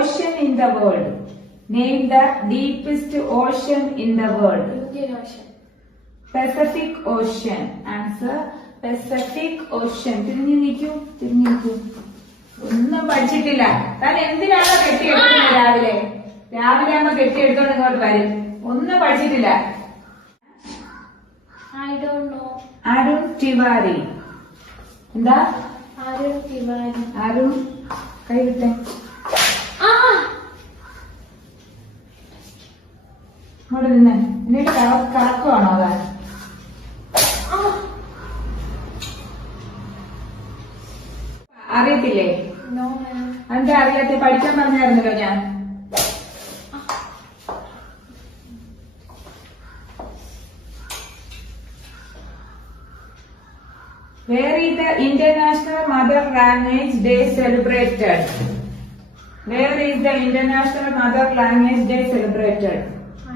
ocean in the world. Name the deepest ocean in the world. Indian Ocean. Pacific Ocean. Answer Pacific Ocean. തിരിഞ്ഞു നിൽക്കൂ. ഒന്നും പഠിച്ചിട്ടില്ല. താൻ എന്തിനാണോ കെട്ടിയെടുക്കുന്നത് രാവിലെ ആകുമ്പോ കെട്ടിയെടുത്തോണ്ട് ഇങ്ങോട്ട് വരും. ഒന്നും പഠിച്ചിട്ടില്ല. I don't know. Arun Tiwari. എന്താ? Arun Tiwari. അരുൺ കൈ വിട്ടേ. ഇങ്ങോട്ട് നിന്ന്. എന്നിട്ട് കറക്കുവാണോ അതാ? അറിയത്തില്ലേ? No, ma'am. എന്താ അറിയാത്ത? പഠിക്കാൻ പറഞ്ഞായിരുന്നല്ലോ ഞാൻ. Where is the International Mother Language Day celebrated? Where is the International Mother Language Day celebrated?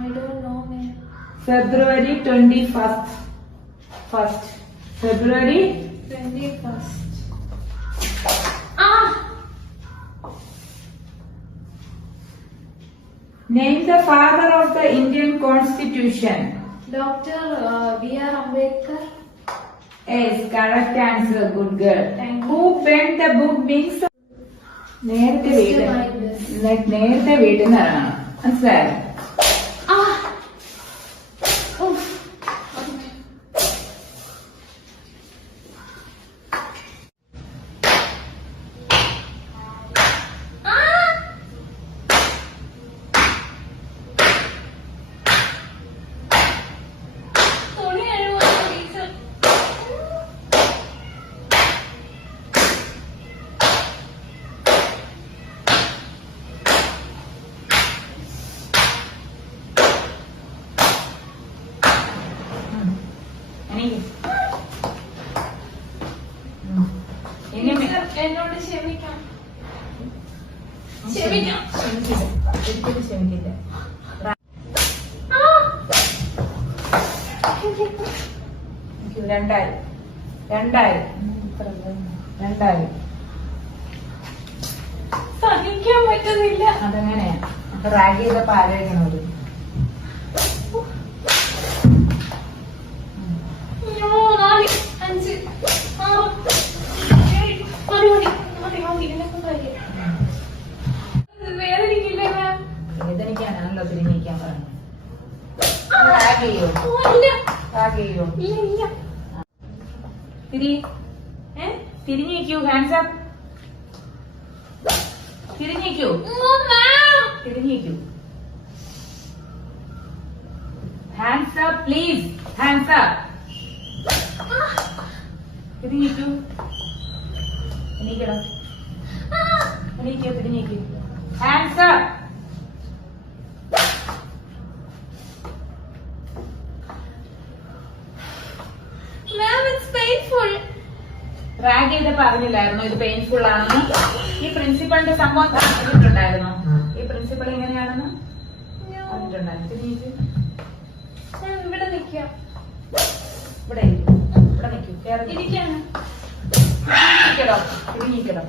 I don't know, ma'am. February 21st. February 21st. Name the father of the Indian Constitution. Dr. B.R. Ambedkar. Yes, correct answer. Good girl. Thank you. Who penned the book Wings of... നേരത്തെ വീട്ടിൽ നിന്ന് ഇറങ്ങണം. മനസ്സിലായോ? എന്നോട് ക്ഷമിക്കാം. ഒരിക്കലും ക്ഷമിക്കില്ല. രണ്ടായിരം സഹിക്കാൻ പറ്റുന്നില്ല. അതെങ്ങനെയാ? അപ്പൊ റാഗ് ചെയ്തപ്പോ ആലോചിക്കണത്. വേദനിക്കാനാണല്ലോ തിരിഞ്ഞിരിക്കാൻ പറഞ്ഞു. റാഗ് ചെയ്യോ? തിരിഞ്ഞിരിക്കൂ. Hands up. തിരിഞ്ഞിരിക്കൂ. Hands up please. Hands up. തിരിഞ്ഞിരിക്കൂ. എണീക്കടോ. തിരിഞ്ഞിരിക്കൂ. Hands up. റാഗ് ചെയ്തപ്പോ അറിഞ്ഞില്ലായിരുന്നു ഇത് പെയിൻഫുൾ ആണെന്ന്? ഈ പ്രിൻസിപ്പളിന്റെ സംഭവം പറഞ്ഞിട്ടുണ്ടായിരുന്നു. ഈ പ്രിൻസിപ്പൾ എങ്ങനെയാണെന്ന് പറഞ്ഞിട്ടുണ്ടായിരുന്നു. ഇവിടെ നിൽക്കാം. ഇവിടെ നിൽക്കൂ. ഇരിക്കാണ്. തിരിഞ്ഞിരിക്കണം.